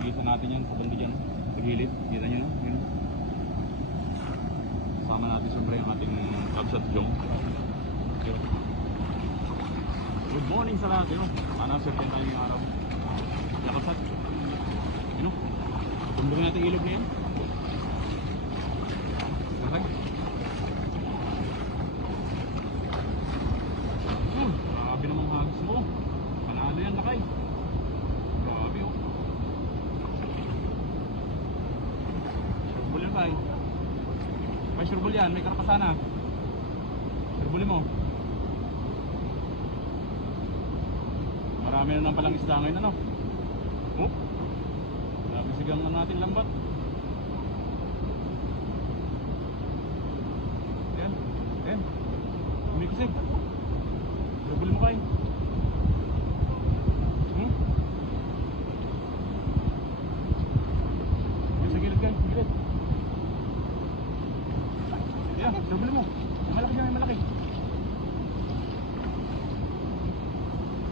Pagisan natin yan, papunta dyan. Sa gilid. Kita nyo, no? Yun. Sama natin siyempre ang ating Kabsat Jong. Good morning sa lahat, yun. Anasir tayo ngayong araw. Kaya Kabsat. Yun, no? Tumbugin natin ilog na yan. Okay. Grabe namang hagis mo. Panalo yan, lakay. Grabe, oh. Surbol yan, bay. May surbol yan, may karapasana. Surbulin mo. Marami na nang palang isda ngayon, ano? Oh. Grabe sigang na natin lambat. Yan, yan. Umikisig. Surbulin mo kayo. Yung sa gilid kayo, gilid. Yan, surbulin mo. Yung malaki dyan, yung malaki.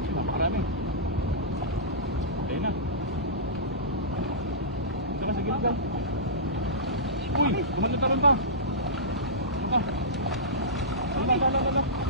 Napakarami. Tayo na. Ito ka sa gilid ka. Uy, kumalitaran ka. Ito ka. Lala.